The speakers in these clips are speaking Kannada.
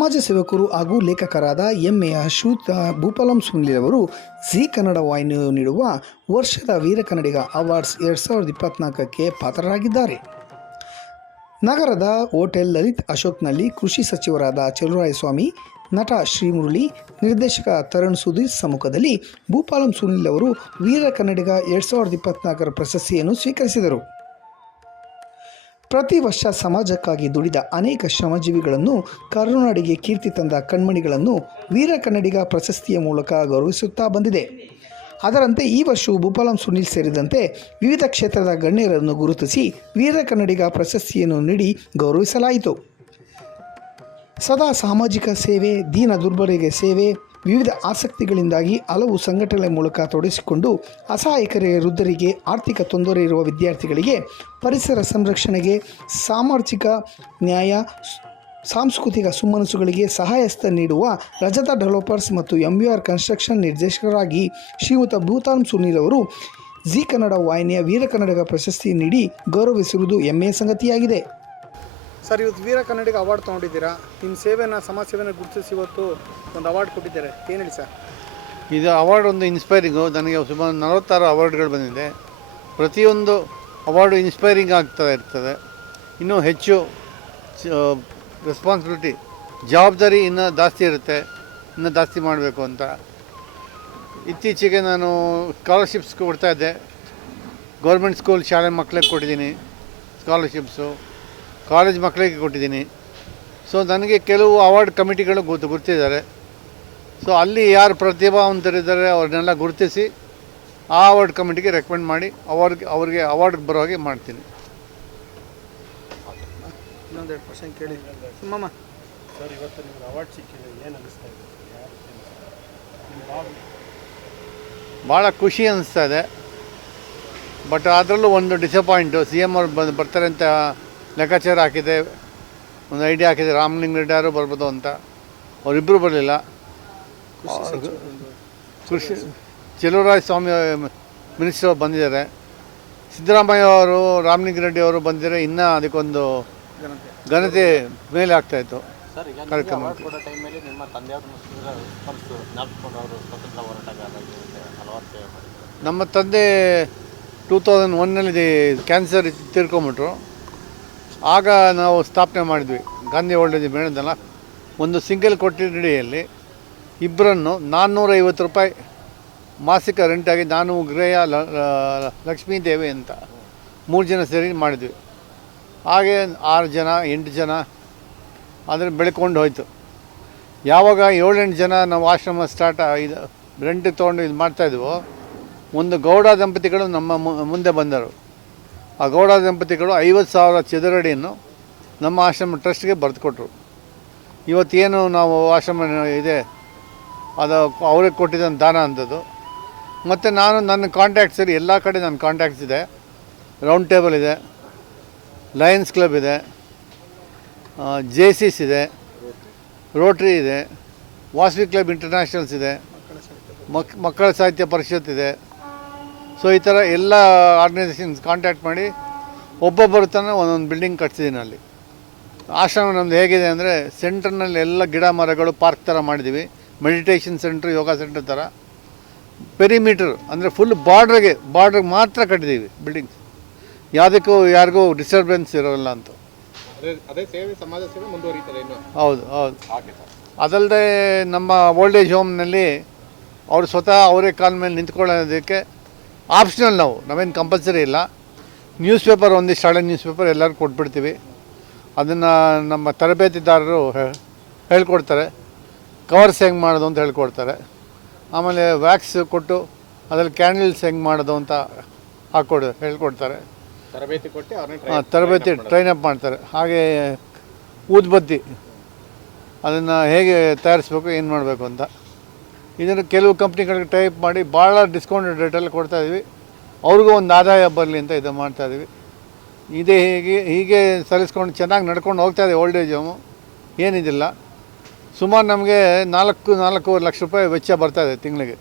ಸಮಾಜ ಸೇವಕರು ಹಾಗೂ ಲೇಖಕರಾದ ಎಂ ಎ ಭೂಪಾಲಂ ಸುನಿಲ್ ಅವರು ಜಿ ಕನ್ನಡ ವಾಹಿನಿ ನೀಡುವ ವರ್ಷದ ವೀರ ಕನ್ನಡಿಗ ಅವಾರ್ಡ್ಸ್ ಎರಡು ಸಾವಿರದ ಇಪ್ಪತ್ನಾಲ್ಕಕ್ಕೆ ಪಾತ್ರರಾಗಿದ್ದಾರೆ. ನಗರದ ಹೋಟೆಲ್ ಲಲಿತ್ ಅಶೋಕ್ನಲ್ಲಿ ಕೃಷಿ ಸಚಿವರಾದ ಚಲುರಾಯಸ್ವಾಮಿ ನಟ ಶ್ರೀಮುರಳಿ, ನಿರ್ದೇಶಕ ತರುಣ್ ಸುಧೀರ್ ಸಮ್ಮುಖದಲ್ಲಿ ಭೂಪಾಲಂ ಸುನಿಲ್ ಅವರು ವೀರ ಕನ್ನಡಿಗ ಎರಡು ಸಾವಿರದ ಇಪ್ಪತ್ನಾಲ್ಕರ ಪ್ರಶಸ್ತಿಯನ್ನು ಸ್ವೀಕರಿಸಿದರು. ಪ್ರತಿ ವರ್ಷ ಸಮಾಜಕ್ಕಾಗಿ ದುಡಿದ ಅನೇಕ ಶ್ರಮಜೀವಿಗಳನ್ನು ಕರುನಾಡಿಗೆ ಕೀರ್ತಿ ತಂದ ಕಣ್ಮಣಿಗಳನ್ನು ವೀರ ಕನ್ನಡಿಗ ಪ್ರಶಸ್ತಿಯ ಮೂಲಕ ಗೌರವಿಸುತ್ತಾ ಬಂದಿದೆ. ಅದರಂತೆ ಈ ವರ್ಷವು ಭೂಪಾಲಂ ಸುನೀಲ್ ಸೇರಿದಂತೆ ವಿವಿಧ ಕ್ಷೇತ್ರದ ಗಣ್ಯರನ್ನು ಗುರುತಿಸಿ ವೀರ ಕನ್ನಡಿಗ ಪ್ರಶಸ್ತಿಯನ್ನು ನೀಡಿ ಗೌರವಿಸಲಾಯಿತು. ಸದಾ ಸಾಮಾಜಿಕ ಸೇವೆ, ದೀನ ದುರ್ಬಲರಿಗೆ ಸೇವೆ, ವಿವಿಧ ಆಸಕ್ತಿಗಳಿಂದಾಗಿ ಹಲವು ಸಂಘಟನೆಗಳ ಮೂಲಕ ತೊಡಗಿಸಿಕೊಂಡು ಅಸಹಾಯಕರ ವೃದ್ಧರಿಗೆ ಆರ್ಥಿಕ ತೊಂದರೆ ಇರುವ ವಿದ್ಯಾರ್ಥಿಗಳಿಗೆ ಪರಿಸರ ಸಂರಕ್ಷಣೆಗೆ, ಸಾಮಾಜಿಕ ನ್ಯಾಯ, ಸಾಂಸ್ಕೃತಿಕ ಸುಮನಸುಗಳಿಗೆ ಸಹಾಯಸ್ಥ ನೀಡುವ ರಜತ ಡೆವಲಪರ್ಸ್ ಮತ್ತು ಎಂ ಯು ಆರ್ ಕನ್ಸ್ಟ್ರಕ್ಷನ್ ನಿರ್ದೇಶಕರಾಗಿ ಶ್ರೀಯುತ ಭೂತಾನ್ ಸುನೀಲ್ ಅವರು ಜಿ ಕನ್ನಡ ವಾಹಿನಿಯ ವೀರ ಕನ್ನಡಗ ಪ್ರಶಸ್ತಿ ನೀಡಿ ಗೌರವಿಸಿರುವುದು ಹೆಮ್ಮೆಯ ಸಂಗತಿಯಾಗಿದೆ. ಸರ್, ಇವತ್ತು ವೀರ ಕನ್ನಡಿಗ ಅವಾರ್ಡ್ ತೊಗೊಂಡಿದ್ದೀರಾ? ನಿಮ್ಮ ಸೇವೆನ, ಸಮಾಜ ಸೇವೆನ ಗುರುತಿಸಿ ಇವತ್ತು ಒಂದು ಅವಾರ್ಡ್ ಕೊಟ್ಟಿದ್ದಾರೆ. ಏನು ಹೇಳಿ ಸರ್? ಇದು ಅವಾರ್ಡ್ ಒಂದು ಇನ್ಸ್ಪೈರಿಂಗು ನನಗೆ ಸುಮಾರು ನಲವತ್ತಾರು ಅವಾರ್ಡ್ಗಳು ಬಂದಿದೆ. ಪ್ರತಿಯೊಂದು ಅವಾರ್ಡು ಇನ್ಸ್ಪೈರಿಂಗ್ ಆಗ್ತಾ ಇರ್ತದೆ. ಇನ್ನೂ ಹೆಚ್ಚು ರೆಸ್ಪಾನ್ಸಿಬಿಲಿಟಿ ಜವಾಬ್ದಾರಿ ಇನ್ನೂ ಜಾಸ್ತಿ ಇರುತ್ತೆ. ಇನ್ನೂ ಜಾಸ್ತಿ ಮಾಡಬೇಕು ಅಂತ. ಇತ್ತೀಚೆಗೆ ನಾನು ಸ್ಕಾಲರ್ಶಿಪ್ಸ್ ಕೊಡ್ತಾ ಇದ್ದೆ. ಗೌರ್ಮೆಂಟ್ ಸ್ಕೂಲ್ ಶಾಲೆ ಮಕ್ಕಳಿಗೆ ಕೊಟ್ಟಿದ್ದೀನಿ. ಸ್ಕಾಲರ್ಶಿಪ್ಸು ಕಾಲೇಜ್ ಮಕ್ಕಳಿಗೆ ಕೊಟ್ಟಿದ್ದೀನಿ. ಸೊ ನನಗೆ ಕೆಲವು ಅವಾರ್ಡ್ ಕಮಿಟಿಗಳು ಗೊತ್ತು ಗುರ್ತಿದ್ದಾರೆ. ಸೊ ಅಲ್ಲಿ ಯಾರು ಪ್ರತಿಭಾವಂತರಿದ್ದಾರೆ ಅವ್ರನ್ನೆಲ್ಲ ಗುರುತಿಸಿ ಆ ಅವಾರ್ಡ್ ಕಮಿಟಿಗೆ ರೆಕಮೆಂಡ್ ಮಾಡಿ ಅವಾರ್ಡ್ಗೆ ಅವ್ರಿಗೆ ಅವಾರ್ಡ್ ಬರೋ ಹಾಗೆ ಮಾಡ್ತೀನಿ. ಇನ್ನೊಂದೆರಡು ಪರ್ಸೆಂಟ್ ಕೇಳಿ. ಮಮ್ಮ ಸರ್ ಇವತ್ತು ನಿಮ್ಗೆ ಅವಾರ್ಡ್ ಸಿಕ್ಕಿದೆ. ಏನು ಅನಿಸ್ತಾ ಇದೆ? ಯಾರು ಭಾಳ ಖುಷಿ ಅನಿಸ್ತಾ ಇದೆ. ಬಟ್ ಅದರಲ್ಲೂ ಒಂದು ಡಿಸಪಾಯಿಂಟು ಸಿ ಎಂ ಅವ್ರು ಬಂದು ಬರ್ತಾರೆ ಅಂತ ಲೆಕ್ಕಾಚಾರ ಹಾಕಿದೆ ಒಂದು ಐಡಿಯಾ ಹಾಕಿದೆ ರಾಮಲಿಂಗ ರೆಡ್ಡಿ ಯಾರು ಬರ್ಬೋದು ಅಂತ. ಅವರಿಬ್ಬರು ಬರಲಿಲ್ಲ. ಕೃಷಿ ಚೆಲುವರಾಯ ಸ್ವಾಮಿ ಮಿನಿಸ್ಟರ್ ಬಂದಿದ್ದಾರೆ. ಸಿದ್ದರಾಮಯ್ಯ ಅವರು ರಾಮಲಿಂಗ ರೆಡ್ಡಿ ಅವರು ಬಂದಿದ್ದಾರೆ ಇನ್ನೂ ಅದಕ್ಕೊಂದು ಘನತೆ ಮೇಲೆ ಆಗ್ತಾಯಿತ್ತು ಕಾರ್ಯಕ್ರಮ ನಮ್ಮ ತಂದೆ ಟೂ ತೌಸಂಡ್ ಒನ್ನಲ್ಲಿ ಕ್ಯಾನ್ಸರ್ ತೀರ್ಕೊಂಬಿಟ್ರು. ಆಗ ನಾವು ಸ್ಥಾಪನೆ ಮಾಡಿದ್ವಿ. ಗಾಂಧಿ ಓಲ್ಡ್ ಬೆಳೆದಲ್ಲ ಒಂದು ಸಿಂಗಲ್ ಕೊಠಡಿಯಲ್ಲಿ ಇಬ್ಬರನ್ನು ನಾನ್ನೂರೈವತ್ತು ರೂಪಾಯಿ ಮಾಸಿಕ ರೆಂಟಾಗಿ ನಾನು ಗೃಹ ಲಕ್ಷ್ಮೀ ದೇವಿ ಅಂತ ಮೂರು ಜನ ಸೇರಿ ಮಾಡಿದ್ವಿ. ಹಾಗೆ ಆರು ಜನ, ಎಂಟು ಜನ ಆದರೆ ಬೆಳ್ಕೊಂಡು ಹೋಯಿತು. ಯಾವಾಗ ಏಳೆಂಟು ಜನ ನಾವು ಆಶ್ರಮ ಸ್ಟಾರ್ಟ್ ಇದು ರೆಂಟ್ ತೊಗೊಂಡು ಇದು ಮಾಡ್ತಾಯಿದ್ವೋ ಒಂದು ಗೌಡ ದಂಪತಿಗಳು ನಮ್ಮ ಮುಂದೆ ಬಂದರು. ಆ ಗೌಡ ದಂಪತಿಗಳು ಐವತ್ತು ಸಾವಿರ ಚದುರಡಿಯನ್ನು ನಮ್ಮ ಆಶ್ರಮ ಟ್ರಸ್ಟ್ಗೆ ಬರೆದುಕೊಟ್ರು. ಇವತ್ತೇನು ನಾವು ಆಶ್ರಮ ಇದೆ, ಅದು ಅವ್ರಿಗೆ ಕೊಟ್ಟಿದ್ದಂಥ ದಾನ ಅಂಥದ್ದು ಮತ್ತು ನಾನು ನನ್ನ ಕಾಂಟ್ಯಾಕ್ಟ್ಸ್ ಎಲ್ಲ ಕಡೆ ನನ್ನ ಕಾಂಟ್ಯಾಕ್ಟ್ಸ್ ಇದೆ. ರೌಂಡ್ ಟೇಬಲ್ ಇದೆ ಲಯನ್ಸ್ ಕ್ಲಬ್ ಇದೆ ಜೆ ಸಿಸ್ ಇದೆ ರೋಟ್ರಿ ಇದೆ ವಾಸವಿ ಕ್ಲಬ್ ಇಂಟರ್ನ್ಯಾಷನಲ್ಸ್ ಇದೆ, ಮಕ್, ಮಕ್ಕಳ ಸಾಹಿತ್ಯ ಪರಿಷತ್ ಇದೆ. ಸೊ ಈ ಥರ ಎಲ್ಲ ಆರ್ಗನೈಸೇಷನ್ಸ್ ಕಾಂಟ್ಯಾಕ್ಟ್ ಮಾಡಿ ಒಬ್ಬೊಬ್ಬರು ತನಕ ಒಂದೊಂದು ಬಿಲ್ಡಿಂಗ್ ಕಟ್ಸಿದ್ದೀನಿ ಅಲ್ಲಿ. ಆಶ್ರಮ ನಮ್ಮದು ಹೇಗಿದೆ ಅಂದರೆ ಸೆಂಟ್ರ್ನಲ್ಲಿ ಎಲ್ಲ ಗಿಡ ಮರಗಳು ಪಾರ್ಕ್ ಥರ ಮಾಡಿದ್ದೀವಿ ಮೆಡಿಟೇಷನ್ ಸೆಂಟ್ರ್ ಯೋಗ ಸೆಂಟ್ರ್ ಥರ ಪೆರಿಮೀಟ್ರ್ ಅಂದರೆ ಫುಲ್ ಬಾರ್ಡ್ರಿಗೆ ಬಾರ್ಡ್ರಿಗೆ ಮಾತ್ರ ಕಟ್ಟಿದ್ದೀವಿ ಬಿಲ್ಡಿಂಗ್ಸ್ ಯಾವುದಕ್ಕೂ ಯಾರಿಗೂ ಡಿಸ್ಟರ್ಬೆನ್ಸ್ ಇರೋಲ್ಲ ಅಂತ. ಅದೇ ಸೇವೆ ಸಮಾಜ ಸೇವೆ ಮುಂದುವರಿತಾರೆ ಇನ್ನು. ಹೌದು ಹೌದು. ಅದಲ್ಲದೆ ನಮ್ಮ ಓಲ್ಡ್ ಏಜ್ ಹೋಮ್ನಲ್ಲಿ ಅವರು ಸ್ವತಃ ಅವರೇ ಕಾಲ ಮೇಲೆ ನಿಂತ್ಕೊಳ್ಳೋದಕ್ಕೆ ಆಪ್ಷನಲ್ ನಾವು ನಾವೇನು ಕಂಪಲ್ಸರಿ ಇಲ್ಲ. ನ್ಯೂಸ್ ಪೇಪರ್ ಒಂದಿಷ್ಟು ಹಳೆ ನ್ಯೂಸ್ ಪೇಪರ್ ಎಲ್ಲರೂ ಕೊಟ್ಬಿಡ್ತೀವಿ. ಅದನ್ನು ನಮ್ಮ ತರಬೇತಿದಾರರು ಹೇ- ಹೇಳ್ಕೊಡ್ತಾರೆ. ಕವರ್ಸ್ ಹೆಂಗೆ ಮಾಡೋದು ಅಂತ ಹೇಳ್ಕೊಡ್ತಾರೆ. ಆಮೇಲೆ ವ್ಯಾಕ್ಸ್ ಕೊಟ್ಟು ಅದರಲ್ಲಿ ಕ್ಯಾಂಡಲ್ಸ್ ಹೆಂಗೆ ಮಾಡೋದು ಅಂತ ಹಾಕ್ಕೊಡು ಹೇಳ್ಕೊಡ್ತಾರೆ. ತರಬೇತಿ ಕೊಟ್ಟು ಆ, ತರಬೇತಿ ಟ್ರೈನ್ ಅಪ್ ಮಾಡ್ತಾರೆ. ಹಾಗೆ ಊದ್ಬತ್ತಿ. ಅದನ್ನು ಹೇಗೆ ತಯಾರಿಸ್ಬೇಕು ಏನು ಮಾಡಬೇಕು ಅಂತ. ಇದನ್ನು ಕೆಲವು ಕಂಪ್ನಿಗಳಿಗೆ ಟೈಪ್ ಮಾಡಿ ಭಾಳ ಡಿಸ್ಕೌಂಟೆಡ್ ರೇಟಲ್ಲಿ ಕೊಡ್ತಾಯಿದ್ವಿ ಅವ್ರಿಗೂ ಒಂದು ಆದಾಯ ಬರಲಿ ಅಂತ ಇದು ಮಾಡ್ತಾಯಿದ್ವಿ ಇದೇ ಹೀಗೆ ಹೀಗೆ ಸಲ್ಲಿಸ್ಕೊಂಡು ಚೆನ್ನಾಗಿ ನಡ್ಕೊಂಡು ಹೋಗ್ತಾ ಇದೆ ಓಲ್ಡ್ ಏಜ್ ಹೋಮು. ಏನಿದಿಲ್ಲ. ಸುಮಾರು ನಮಗೆ ನಾಲ್ಕು, ನಾಲ್ಕೂವರೆ ಲಕ್ಷ ರೂಪಾಯಿ ವೆಚ್ಚ ಬರ್ತಾ ಇದೆ ತಿಂಗಳಿಗೆ.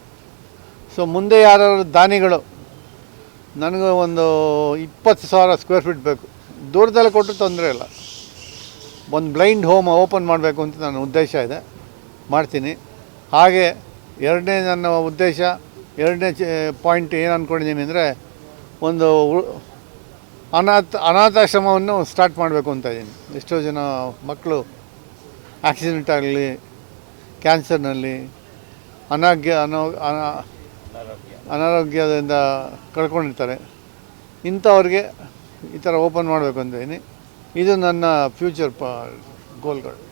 ಸೊ ಮುಂದೆ ಯಾರು ದಾನಿಗಳು, ನನಗೆ ಒಂದು ಇಪ್ಪತ್ತು ಸಾವಿರ ಸ್ಕ್ವೇರ್ ಫೀಟ್ ಬೇಕು. ದೂರದಲ್ಲಿ ಕೊಟ್ಟರು ತೊಂದರೆ ಇಲ್ಲ. ಒಂದು ಬ್ಲೈಂಡ್ ಹೋಮ್ ಓಪನ್ ಮಾಡಬೇಕು ಅಂತ ನನ್ನ ಉದ್ದೇಶ ಇದೆ. ಮಾಡ್ತೀನಿ. ಹಾಗೆ ಎರಡನೇ ನನ್ನ ಉದ್ದೇಶ, ಎರಡನೇ ಪಾಯಿಂಟ್ ಏನು ಅಂದ್ಕೊಂಡಿದ್ದೀನಿ ಅಂದರೆ ಒಂದು ಅನಾಥ, ಅನಾಥಾಶ್ರಮವನ್ನು ಸ್ಟಾರ್ಟ್ ಮಾಡಬೇಕು ಅಂತ ಇದ್ದೀನಿ. ಎಷ್ಟೋ ಜನ ಮಕ್ಕಳು ಆಕ್ಸಿಡೆಂಟ್ ಆಗಲಿ ಕ್ಯಾನ್ಸರ್ನಲ್ಲಿ ಅನಾಗ್ಯ, ಅನೋ, ಅನ- ಅನಾರೋಗ್ಯದಿಂದ ಕಳ್ಕೊಂಡಿರ್ತಾರೆ. ಇಂಥವ್ರಿಗೆ ಈ ಥರ ಓಪನ್ ಮಾಡಬೇಕು ಅಂತ ಇದ್ದೀನಿ. ಇದು ನನ್ನ ಫ್ಯೂಚರ್ ಪ ಗೋಲ್ಗಳು